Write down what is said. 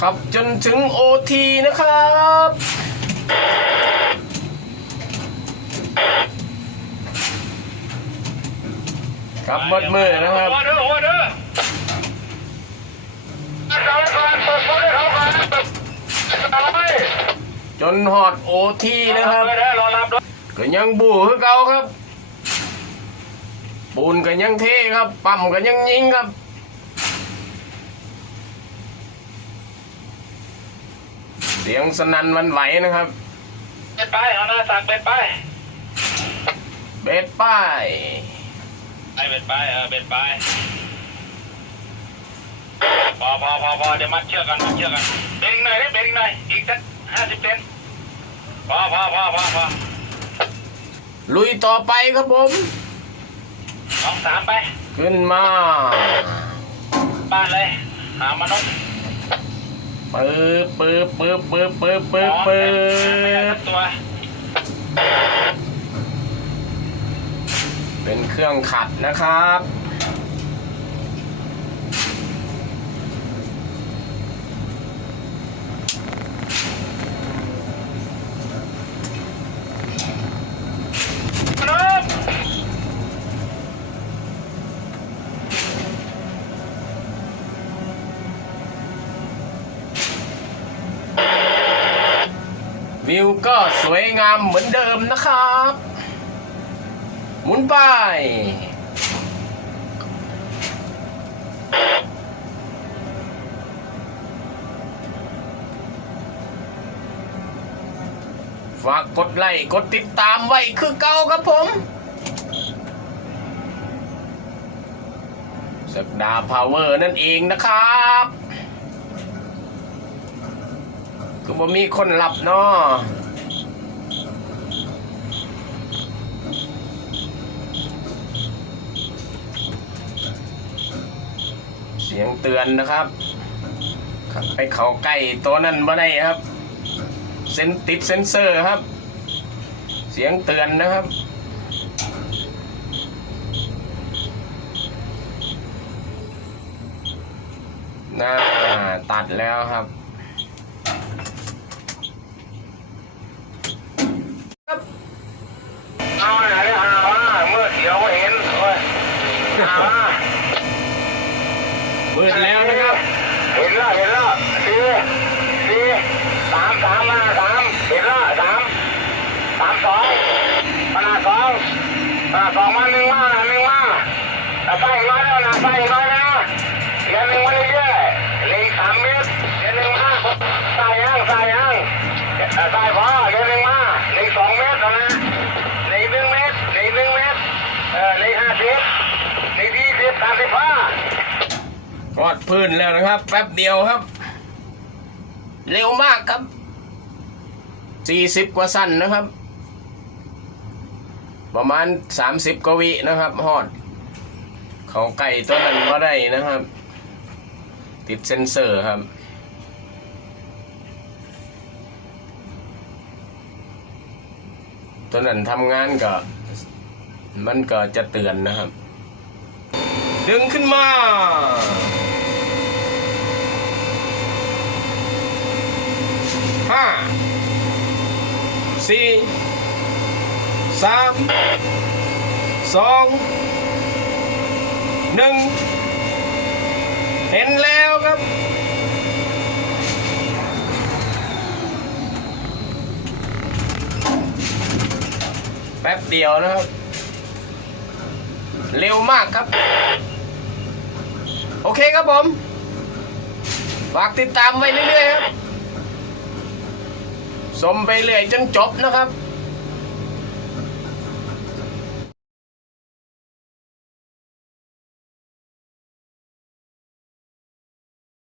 ขับจนถึงโอทีนะครับครับเบิดมือนะครับหัวเด้อหัวเด้อจราจรเปิดประตูให้เขาก่อนเปิดอะไรจนหอดโอทีนะครับเลยเด้อรอรับด้วยก็ยังบูคือเก่าครับ ปูนก็ยังเทครับ ปั๊มก็ยังยิงครับ สียงสนั่นหวันไหวนะครับเป็นไปเอาหน้าสั่งเป็นไปเบ็ดป้าย ไปเป็นไปเออเป็นไปพอพอพอพอเดี๋ยวมัดเชือกกันมัดเชือกกันเบรกหน่อยได้เบรกหน่อยอีกสักห้าสิบเซนพอพอพอพอพอลุยต่อไปครับผม สองสามไป ขึ้นมา บ้านเลย หามนุษย์ ปื๊บปื๊บปื๊บปื๊บปื๊บปื๊บปื๊ไม่ได้บสักตัวเป็นเครื่องขัดนะครับ มนุษย์ วิวก็สวยงามเหมือนเดิมนะครับ หมุนไป ฝากกดไลค์กดติดตามไว้คือเก่าครับผมสักดาพาวเวอร์นั่นเองนะครับ คือบ่มีคนหลับเนาะเสียงเตือนนะครับครับ ไปเขาใกล้ตัวนั้นบ่ได้ครับ เซนติดเซนเซอร์ครับ เสียงเตือนนะครับน่าตัดแล้วครับ เอาไหนหาว่าเมื่อเสียวก็เห็นโอ้ยหาว่า มืดแล้วนะครับ เห็นแล้วเห็นแล้วสี่สี่สามสามมาสามเห็นแล้วสามสามสองขนาสองขนาสองมาหนึ่งมาหนึ่งมาไปมาแล้วนะไปมา กอดพื้นแล้วนะครับ แป๊บเดียวครับ เร็วมากครับ40กว่าสั้นนะครับ ประมาณ30กว่าวินะครับฮอด เขาไก่ตัวนั้นว่าได้นะครับ ติดเซนเซอร์ครับตัวนั้นทำงานก็มันก็จะเตือนนะครับ ดึงขึ้นมา ห้าสี่สามสองหนึ่งเห็นแล้วครับแป๊บเดียวนะครับ เร็วมากครับ โอเคครับผม ฝากติดตามไว้เรื่อยๆครับ สมไปเรื่อยจนจบนะครับ